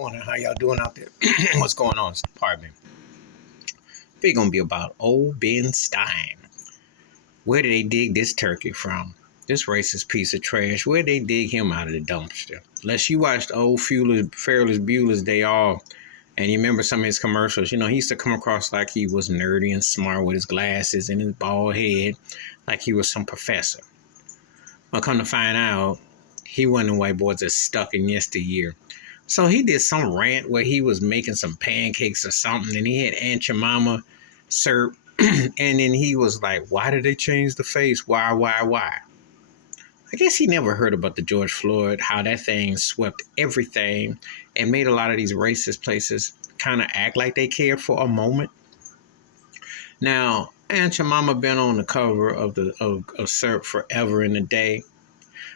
morning. How y'all doing out there? What's going on? Pardon me. We're going to be about old Ben Stein. Where did they dig this turkey from? This racist piece of trash. Where did they dig him out of the dumpster? Unless you watched old Ferris Bueller's Day Off, and you remember some of his commercials, he used to come across like he was nerdy and smart with his glasses and his bald head, like he was some professor. Well, come to find out, he wasn't a white boy that's stuck in yesteryear. So he did some rant where he was making some pancakes or something, and he had Aunt Jemima serve, and then he was like, why did they change the face? Why? I guess he never heard about the George Floyd, how that thing swept everything and made a lot of these racist places kind of act like they cared for a moment. Now, Aunt Jemima been on the cover of Syrup forever and a day,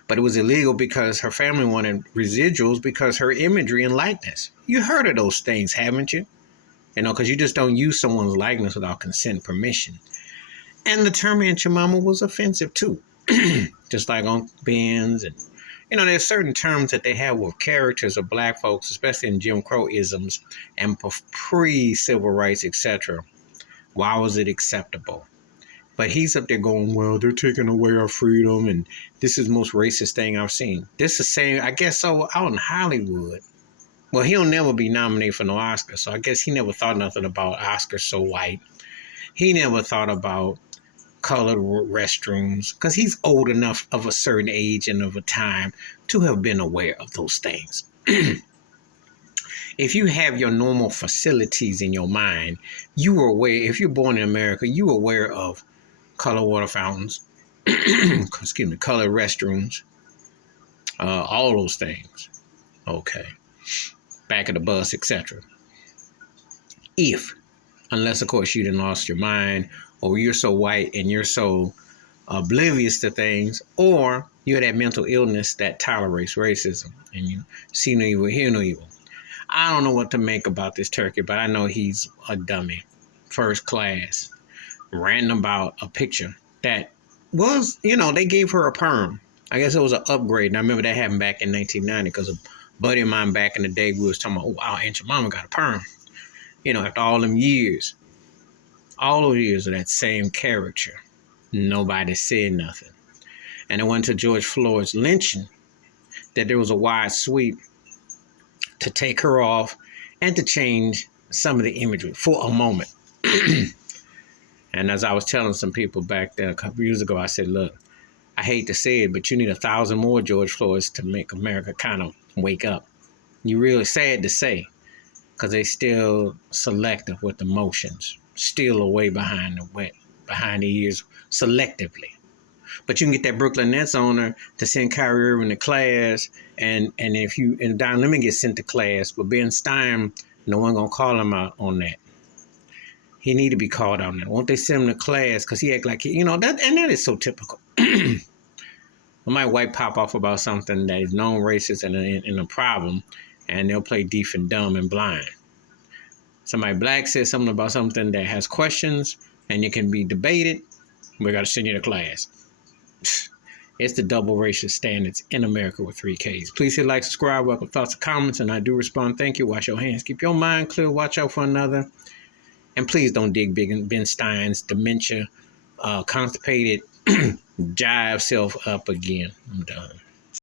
but it was illegal because her family wanted residuals because her imagery and likeness. You heard of those things, haven't you? Because you just don't use someone's likeness without consent and permission. And the term Aunt Jemima was offensive too, just like on Ben's. And, there's certain terms that they have with characters of black folks, especially in Jim Crow isms and pre-civil rights, etc. Why was it acceptable? But he's up there going, well, they're taking away our freedom, and this is the most racist thing I've seen. This is the same, I guess so, out in Hollywood. Well, he'll never be nominated for no Oscar, so I guess he never thought nothing about Oscars so white. He never thought about colored restrooms, because he's old enough of a certain age and of a time to have been aware of those things. If you have your normal facilities in your mind, you are aware, if you're born in America, you're aware of colored water fountains, colored restrooms, all those things. Okay. Back of the bus, etc. Unless, of course, you done lost your mind, or you're so white and you're so oblivious to things, or you have that mental illness that tolerates racism, and you see no evil, hear no evil. I don't know what to make about this turkey, but I know he's a dummy. First class. Ranting about a picture that was, they gave her a perm. I guess it was an upgrade. And I remember that happened back in 1990 because a buddy of mine back in the day, we was talking about, oh, wow, Aunt Jemima got a perm. After all them years. All those years of that same caricature. Nobody said nothing. And it went to George Floyd's lynching that there was a wide sweep to take her off and to change some of the imagery for a moment. And as I was telling some people back there a couple years ago, I said, look, I hate to say it, but you need 1,000 more George Floyds to make America kind of wake up. You're really sad to say, because they still selective with emotions, still away behind the ears selectively. But you can get that Brooklyn Nets owner to send Kyrie Irving to class, and Don Lemon gets sent to class, but Ben Stein, no one gonna call him out on that. He need to be called out on that. Won't they send him to class? Because he act like that, and that is so typical. My white pop off about something that is known racist and a problem, and they'll play deaf and dumb and blind. Somebody black says something about something that has questions and it can be debated. We got to send you to class. It's the double racist standards in America with 3 Ks. Please hit like, subscribe, welcome thoughts and comments, and I do respond. Thank you. Wash your hands. Keep your mind clear. Watch out for another. And please don't dig big in Ben Stein's dementia, constipated, jive self up again. I'm done.